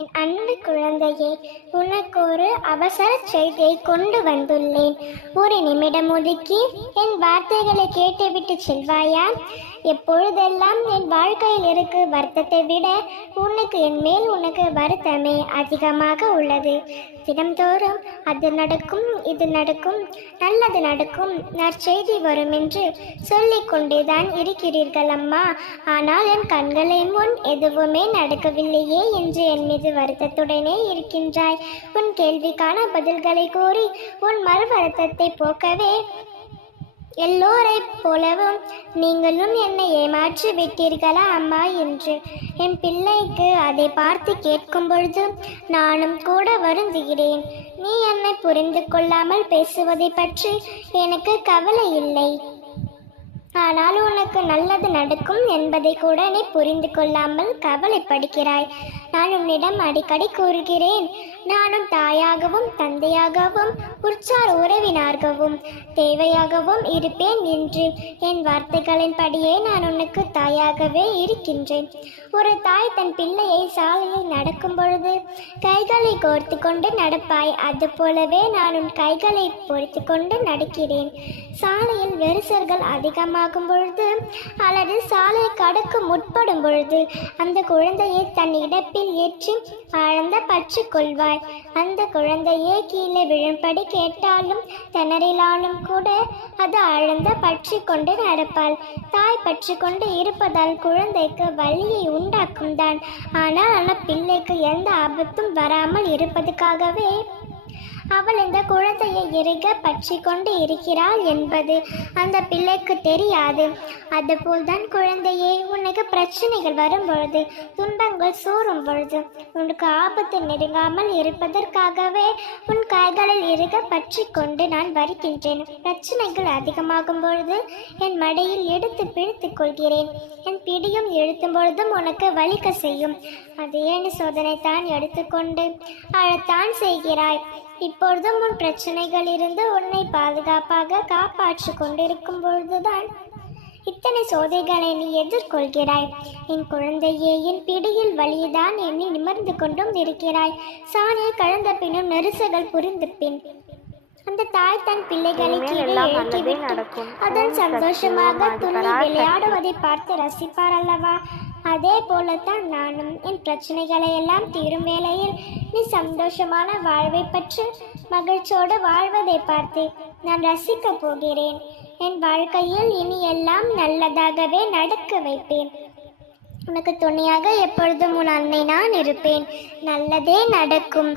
என் அன்பு குழந்தையே, உனக்கு ஒரு அவசர செய்தியை கொண்டு வந்துள்ளேன். ஒரு நிமிடம் ஒதுக்கி என் வார்த்தைகளை கேட்டுவிட்டு செல்வாயா? எப்பொழுதெல்லாம் என் வாழ்க்கையில் இருக்கு வருத்தத்தை விட உனக்கு வருத்தமே அதிகமாக உள்ளது. தினம்தோறும் அது நடக்கும், இது நடக்கும், நல்லது நடக்கும், நற்செய்தி வரும் என்று சொல்லிக் கொண்டேதான் இருக்கிறீர்கள் அம்மா. ஆனால் என் கண்களை முன் எதுவுமே நடக்கவில்லையே என்று என் மீது வருத்தத்துடனே இருக்கின்றாய். உன் கேள்விக்கான பதில்களை கூறி உன் மறு வருத்தத்தை போக்கவே எல்லோரை போலவும் நீங்களும் என்னை ஏமாற்றி விட்டீர்களா அம்மா என்று என் பிள்ளைக்கு அதை பார்த்து கேட்கும் பொழுது நானும் கூட வருந்துகிறேன். நீ என்னை புரிந்து கொள்ளாமல் பேசுவதை பற்றி எனக்கு கவலை இல்லை. ஆனால் உனக்கு நல்லது நடக்கும் என்பதை கூட நீ புரிந்து கொள்ளாமல் கவலைப்படுகிறாய். நான் உன்னிடம் அடிக்கடி கூறுகிறேன், நானும் தாயாகவும் தந்தையாகவும் உற்சார் உறவினராகவும் தேவையாகவும் இருப்பேன் என்று. என் வார்த்தைகளின் படியே நான் உனக்கு தாயாகவே இருக்கின்றேன். ஒரு தாய் தன் பிள்ளையை சாலையில் நடக்கும் பொழுது கைகளை கோர்த்து கொண்டு நடப்பாய், அது போலவே நான் உன் கைகளை பொறுத்து கொண்டு நடக்கிறேன். சாலையில் வெறுசர்கள் அதிகமாகும் பொழுது அல்லது சாலை கடக்க முற்படும் பொழுது அந்த குழந்தையை தன் இடப்பில் ஏற்றி ஆழ்ந்த பற்று கொள்வாய். அந்த குழந்தையே கீழே விழும்படி கேட்டாலும் திணறிலாலும் கூட அது ஆழ்ந்த பற்றி கொண்டு நடப்பாள். தாய் பற்றி கொண்டு இருப்பதால் குழந்தைக்கு வலியை உண்டாக்கும் தான். ஆனால் அந்த பிள்ளைக்கு எந்த ஆபத்தும் வராமல் இருப்பதுக்காகவே அவள் இந்த குழந்தையை இறுக பற்றி கொண்டு இருக்கிறாள் என்பது அந்த பிள்ளைக்கு தெரியாது. அதுபோல்தான் குழந்தையே, உனக்கு பிரச்சனைகள் வரும் பொழுது, துன்பங்கள் சூறும் பொழுது, உனக்கு ஆபத்து நெருங்காமல் இருப்பதற்காகவே உன் கைகளில் இறுக பற்றி கொண்டு நான் வருகின்றேன். பிரச்சனைகள் அதிகமாகும் பொழுது என் மடியில் எடுத்து பிடித்து கொள்கிறேன். என் பிடியும் இழுத்தும் பொழுதும் உனக்கு வலிக்க செய்யும். அது ஏன் சோதனைத்தான் எடுத்துக்கொண்டு அழத்தான் செய்கிறாய். இப்பொழுதும் உன் பிரச்சனைகள் இருந்து உன்னை பாதுகாப்பாக காப்பாற்றி கொண்டிருக்கும் பொழுதுதான் இத்தனை சோதனைகளை நீ எதிர்கொள்கிறாய். என் குழந்தையே, என் பிடியில் வலிதான் எண்ணி நிமிர்ந்து கொண்டும் இருக்கிறாய். சாணியை கலந்த பின்னும் நெரிசல்கள் புரிந்து பின் அந்த தாய் தன் பிள்ளைகளை கீழே ஏற்றிவிட்டு அதன் சந்தோஷமாக துணி விளையாடுவதை பார்த்து ரசிப்பார் அல்லவா? அதே போலத்தான் நானும் என் பிரச்சனைகளை எல்லாம் தீரும் வேளையில் நீ சந்தோஷமான வாழ்வை பற்றி மகிழ்ச்சியோடு வாழ்வதை பார்த்து நான் ரசிக்க போகிறேன். என் வாழ்க்கையில் இனி எல்லாம் நல்லதாகவே நடக்க வைப்பேன். உனக்கு துணையாக எப்பொழுதும் உன் அன்னை நான் இருப்பேன். நல்லதே நடக்கும்.